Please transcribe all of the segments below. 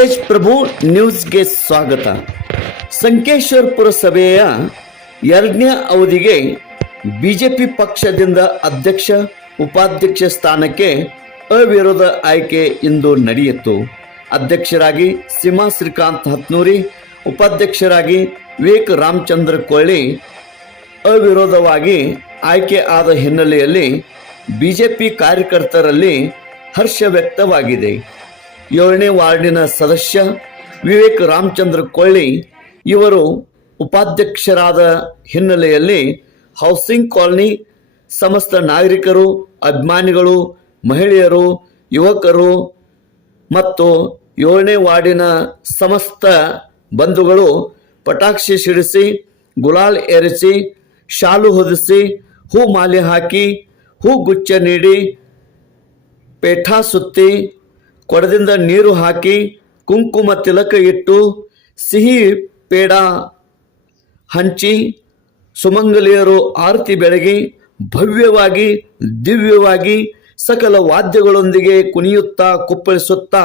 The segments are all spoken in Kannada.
ತೇಜ್ ಪ್ರಭು ನ್ಯೂಸ್ಗೆ ಸ್ವಾಗತ. ಸಂಕೇಶ್ವರ ಪುರಸಭೆಯ ಎರಡನೇ ಅವಧಿಗೆ ಬಿಜೆಪಿ ಪಕ್ಷದಿಂದ ಅಧ್ಯಕ್ಷ, ಉಪಾಧ್ಯಕ್ಷ ಸ್ಥಾನಕ್ಕೆ ಅವಿರೋಧ ಆಯ್ಕೆ ಇಂದು ನಡೆಯಿತು. ಅಧ್ಯಕ್ಷರಾಗಿ ಸಿಮಾ ಶ್ರೀಕಾಂತ್ ಹತ್ನೂರಿ, ಉಪಾಧ್ಯಕ್ಷರಾಗಿ ವಿವೇಕ್ ರಾಮಚಂದ್ರ ಕೊಳ್ಳಿ ಅವಿರೋಧವಾಗಿ ಆಯ್ಕೆ ಆದ ಹಿನ್ನೆಲೆಯಲ್ಲಿ ಬಿಜೆಪಿ ಕಾರ್ಯಕರ್ತರಲ್ಲಿ ಹರ್ಷ ವ್ಯಕ್ತವಾಗಿದೆ. ಏಳನೇ ವಾರ್ಡಿನ ಸದಸ್ಯ ವಿವೇಕ್ ರಾಮಚಂದ್ರ ಕೊಳ್ಳಿ ಇವರು ಉಪಾಧ್ಯಕ್ಷರಾದ ಹಿನ್ನೆಲೆಯಲ್ಲಿ ಹೌಸಿಂಗ್ ಕಾಲನಿ, ಸಮಸ್ತ ನಾಗರಿಕರು, ಅಭಿಮಾನಿಗಳು, ಮಹಿಳೆಯರು, ಯುವಕರು ಮತ್ತು ಏಳನೇ ವಾರ್ಡಿನ ಸಮಸ್ತ ಬಂಧುಗಳು ಪಟಾಕ್ಷಿ ಸಿಡಿಸಿ, ಗುಲಾಲ್ ಏರಿಸಿ, ಶಾಲು ಹೊದಿಸಿ, ಹೂ ಮಾಲೆ ಹಾಕಿ, ಹೂ ಗುಚ್ಚ ನೀಡಿ, ಪೇಠಾ ಸುತ್ತಿ ಕೊಡದಿಂದ ನೀರು ಹಾಕಿ ಕುಂಕುಮ ತಿಲಕ ಇಟ್ಟು ಸಿಹಿ ಪೇಡ ಹಂಚಿ ಸುಮಂಗಲಿಯರು ಆರತಿ ಬೆಳಗಿ ಭವ್ಯವಾಗಿ, ದಿವ್ಯವಾಗಿ ಸಕಲ ವಾದ್ಯಗಳೊಂದಿಗೆ ಕುಣಿಯುತ್ತಾ, ಕುಪ್ಪಳಿಸುತ್ತಾ,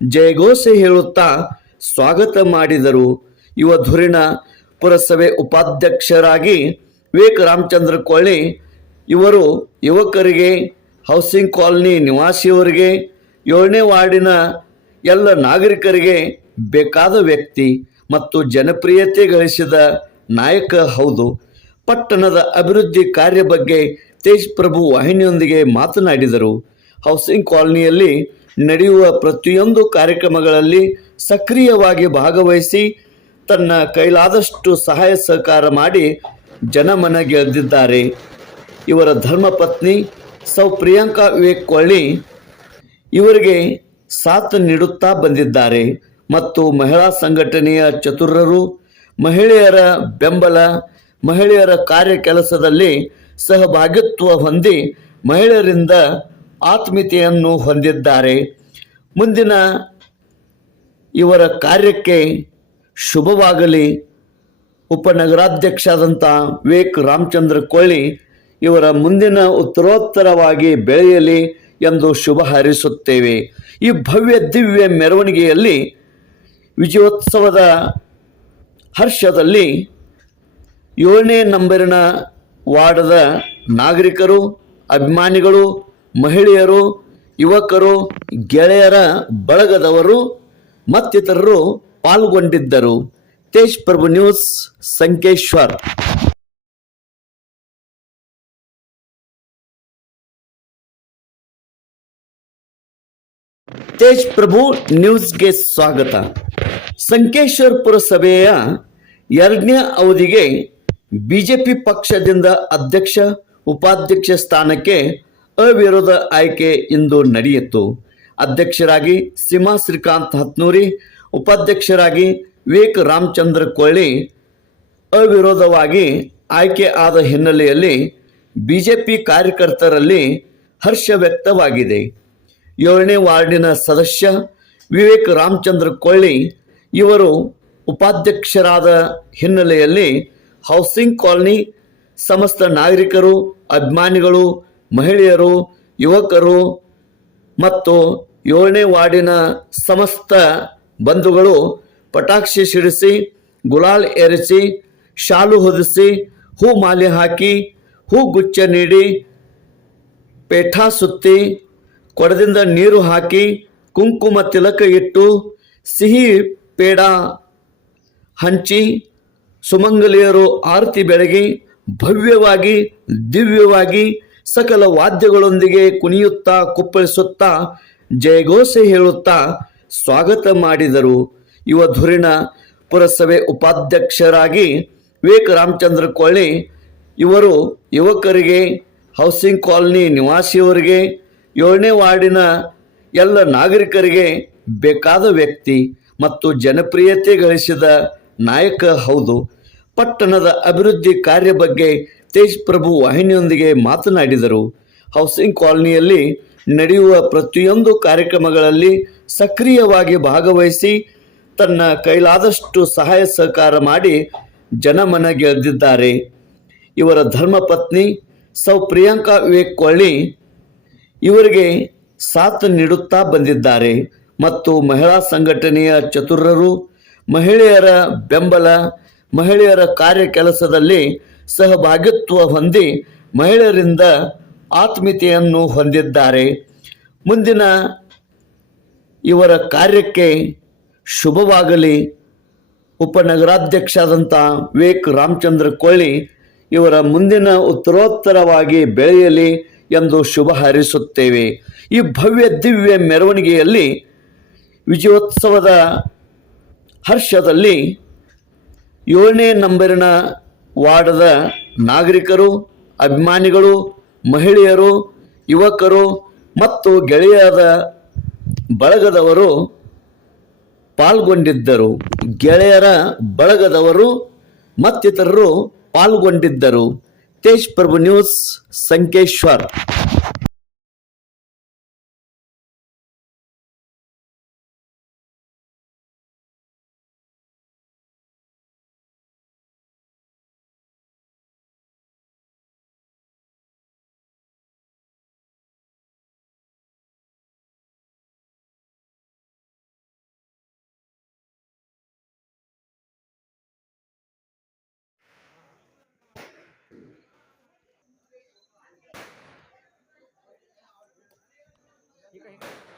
ಜಯಘೋಷೆ ಹೇಳುತ್ತಾ ಸ್ವಾಗತ ಮಾಡಿದರು. ಯುವ ಧುರಿಣ ಪುರಸಭೆ ಉಪಾಧ್ಯಕ್ಷರಾಗಿ ವಿವೇಕ್ ರಾಮಚಂದ್ರ ಕೊಳ್ಳಿ ಇವರು ಯುವಕರಿಗೆ, ಹೌಸಿಂಗ್ ಕಾಲನಿ ನಿವಾಸಿಯವರಿಗೆ ಏಳನೇ ವಾರ್ಡಿನ ಎಲ್ಲ ನಾಗರಿಕರಿಗೆ ಬೇಕಾದ ವ್ಯಕ್ತಿ ಮತ್ತು ಜನಪ್ರಿಯತೆ ಗಳಿಸಿದ ನಾಯಕ ಹೌದು. ಪಟ್ಟಣದ ಅಭಿವೃದ್ಧಿ ಕಾರ್ಯ ಬಗ್ಗೆ ತೇಜ್ ಪ್ರಭು ವಾಹಿನಿಯೊಂದಿಗೆ ಮಾತನಾಡಿದರು. ಹೌಸಿಂಗ್ ಕಾಲೋನಿಯಲ್ಲಿ ನಡೆಯುವ ಪ್ರತಿಯೊಂದು ಕಾರ್ಯಕ್ರಮಗಳಲ್ಲಿ ಸಕ್ರಿಯವಾಗಿ ಭಾಗವಹಿಸಿ ತನ್ನ ಕೈಲಾದಷ್ಟು ಸಹಾಯ ಸಹಕಾರ ಮಾಡಿ ಜನಮನ ಗೆದ್ದಿದ್ದಾರೆ ಇವರ ಧರ್ಮಪತ್ನಿ ಸೌ ಪ್ರಿಯಾಂಕಾ ವಿವೇಕ್ ಕೊಳ್ಳಿ ಇವರಿಗೆ ಸಾಥ್ ನೀಡುತ್ತಾ ಬಂದಿದ್ದಾರೆ. ಮತ್ತು ಮಹಿಳಾ ಸಂಘಟನೆಯ ಚತುರರು, ಮಹಿಳೆಯರ ಬೆಂಬಲ, ಮಹಿಳೆಯರ ಕಾರ್ಯ ಕೆಲಸದಲ್ಲಿ ಸಹಭಾಗಿತ್ವ ಹೊಂದಿ ಮಹಿಳೆಯರಿಂದ ಆತ್ಮೀಯತೆಯನ್ನು ಹೊಂದಿದ್ದಾರೆ. ಮುಂದಿನ ಇವರ ಕಾರ್ಯಕ್ಕೆ ಶುಭವಾಗಲಿ. ಉಪನಗರಾಧ್ಯಕ್ಷಾದಂಥ ವಿವೇಕ್ ರಾಮಚಂದ್ರ ಕೊಳ್ಳಿ ಇವರ ಮುಂದಿನ ಉತ್ತರೋತ್ತರವಾಗಿ ಬೆಳೆಯಲಿ. ಎಂದು ಶುಭ ಹರಿಸುತ್ತೇವೆ. ಈ ಭವ್ಯ ದಿವ್ಯ ಮೆರವಣಿಗೆಯಲ್ಲಿ ವಿಜಯೋತ್ಸವದ ಹರ್ಷದಲ್ಲಿ ಏಳನೇ ನಂಬರಿನ ವಾರ್ಡದ ನಾಗರಿಕರು, ಅಭಿಮಾನಿಗಳು, ಮಹಿಳೆಯರು, ಯುವಕರು, ಗೆಳೆಯರ ಬಳಗದವರು, ಮತ್ತಿತರರು ಪಾಲ್ಗೊಂಡಿದ್ದರು. ತೇಜ್ ಪ್ರಭು ನ್ಯೂಸ್, ಸಂಕೇಶ್ವರ್. ತೇಜ್ ಪ್ರಭು ನ್ಯೂಸ್ಗೆ ಸ್ವಾಗತ. ಸಂಕೇಶ್ವರ್ ಪುರಸಭೆಯ ಎರಡನೇ ಅವಧಿಗೆ ಬಿಜೆಪಿ ಪಕ್ಷದಿಂದ ಅಧ್ಯಕ್ಷ, ಉಪಾಧ್ಯಕ್ಷ ಸ್ಥಾನಕ್ಕೆ ಅವಿರೋಧ ಆಯ್ಕೆ ಇಂದು ನಡೆಯಿತು. ಅಧ್ಯಕ್ಷರಾಗಿ ಸಿಮಾ ಶ್ರೀಕಾಂತ್ ಹತ್ನೂರಿ, ಉಪಾಧ್ಯಕ್ಷರಾಗಿ ವಿವೇಕ್ ರಾಮಚಂದ್ರ ಕೊಳ್ಳಿ ಅವಿರೋಧವಾಗಿ ಆಯ್ಕೆ ಆದ ಹಿನ್ನೆಲೆಯಲ್ಲಿ ಬಿಜೆಪಿ ಕಾರ್ಯಕರ್ತರಲ್ಲಿ ಹರ್ಷ ವ್ಯಕ್ತವಾಗಿದೆ. ಏಳನೇ ವಾರ್ಡಿನ ಸದಸ್ಯ ವಿವೇಕ್ ರಾಮಚಂದ್ರ ಕೊಳ್ಳಿ ಇವರು ಉಪಾಧ್ಯಕ್ಷರಾದ ಹಿನ್ನೆಲೆಯಲ್ಲಿ ಹೌಸಿಂಗ್ ಕಾಲನಿ, ಸಮಸ್ತ ನಾಗರಿಕರು, ಅಭಿಮಾನಿಗಳು, ಮಹಿಳೆಯರು, ಯುವಕರು ಮತ್ತು ಏಳನೇ ವಾರ್ಡಿನ ಸಮಸ್ತ ಬಂಧುಗಳು ಪಟಾಕ್ಷಿ ಸಿಡಿಸಿ, ಗುಲಾಲ್ ಏರಿಸಿ, ಶಾಲು ಹೊದಿಸಿ, ಹೂ ಮಾಲೆ ಹಾಕಿ, ಹೂ ಗುಚ್ಚ ನೀಡಿ, ಪೇಠಾ ಸುತ್ತಿ ಕೊಡದಿಂದ ನೀರು ಹಾಕಿ ಕುಂಕುಮ ತಿಲಕ ಇಟ್ಟು ಸಿಹಿ ಪೇಡ ಹಂಚಿ ಸುಮಂಗಲಿಯರು ಆರತಿ ಬೆಳಗಿ ಭವ್ಯವಾಗಿ, ದಿವ್ಯವಾಗಿ ಸಕಲ ವಾದ್ಯಗಳೊಂದಿಗೆ ಕುಣಿಯುತ್ತಾ, ಕುಪ್ಪಳಿಸುತ್ತಾ, ಜಯಘೋಷೆ ಹೇಳುತ್ತಾ ಸ್ವಾಗತ ಮಾಡಿದರು. ಯುವ ಧುರಿಣ ಪುರಸಭೆ ಉಪಾಧ್ಯಕ್ಷರಾಗಿ ವಿವೇಕ್ ರಾಮಚಂದ್ರ ಕೊಳ್ಳಿ ಇವರು ಯುವಕರಿಗೆ, ಹೌಸಿಂಗ್ ಕಾಲನಿ ನಿವಾಸಿಯವರಿಗೆ ಏಳನೇ ವಾರ್ಡಿನ ಎಲ್ಲ ನಾಗರಿಕರಿಗೆ ಬೇಕಾದ ವ್ಯಕ್ತಿ ಮತ್ತು ಜನಪ್ರಿಯತೆ ಗಳಿಸಿದ ನಾಯಕ ಹೌದು. ಪಟ್ಟಣದ ಅಭಿವೃದ್ಧಿ ಕಾರ್ಯ ಬಗ್ಗೆ ತೇಜ್ ಪ್ರಭು ವಾಹಿನಿಯೊಂದಿಗೆ ಮಾತನಾಡಿದರು. ಹೌಸಿಂಗ್ ಕಾಲೋನಿಯಲ್ಲಿ ನಡೆಯುವ ಪ್ರತಿಯೊಂದು ಕಾರ್ಯಕ್ರಮಗಳಲ್ಲಿ ಸಕ್ರಿಯವಾಗಿ ಭಾಗವಹಿಸಿ ತನ್ನ ಕೈಲಾದಷ್ಟು ಸಹಾಯ ಸಹಕಾರ ಮಾಡಿ ಜನಮನ ಗೆದ್ದಿದ್ದಾರೆ. ಇವರ ಧರ್ಮಪತ್ನಿ ಸೌ ಪ್ರಿಯಾಂಕಾ ವಿವೇಕ್ ಕೊಳ್ಳಿ ಇವರಿಗೆ ಸಾಥ್ ನೀಡುತ್ತಾ ಬಂದಿದ್ದಾರೆ. ಮತ್ತು ಮಹಿಳಾ ಸಂಘಟನೆಯ ಚತುರರು, ಮಹಿಳೆಯರ ಬೆಂಬಲ, ಮಹಿಳೆಯರ ಕಾರ್ಯ ಕೆಲಸದಲ್ಲಿ ಸಹಭಾಗಿತ್ವ ಹೊಂದಿ ಮಹಿಳೆಯರಿಂದ ಆತ್ಮೀಯತೆಯನ್ನು ಹೊಂದಿದ್ದಾರೆ. ಮುಂದಿನ ಇವರ ಕಾರ್ಯಕ್ಕೆ ಶುಭವಾಗಲಿ. ಉಪನಗರಾಧ್ಯಕ್ಷಾದಂಥ ವಿವೇಕ್ ರಾಮಚಂದ್ರ ಕೊಳ್ಳಿ ಇವರ ಮುಂದಿನ ಉತ್ತರೋತ್ತರವಾಗಿ ಬೆಳೆಯಲಿ. ಎಂದು ಶುಭ ಹರಿಸುತ್ತೇವೆ. ಈ ಭವ್ಯ ದಿವ್ಯ ಮೆರವಣಿಗೆಯಲ್ಲಿ ವಿಜಯೋತ್ಸವದ ಹರ್ಷದಲ್ಲಿ ಏಳನೇ ನಂಬರಿನ ವಾರ್ಡದ ನಾಗರಿಕರು, ಅಭಿಮಾನಿಗಳು, ಮಹಿಳೆಯರು, ಯುವಕರು ಮತ್ತು ಗೆಳೆಯರ ಬಳಗದವರು ಪಾಲ್ಗೊಂಡಿದ್ದರು. ಗೆಳೆಯರ ಬಳಗದವರು ಮತ್ತಿತರರು ಪಾಲ್ಗೊಂಡಿದ್ದರು. Tej Prabhu news Sankeshwar Hindi ka higa.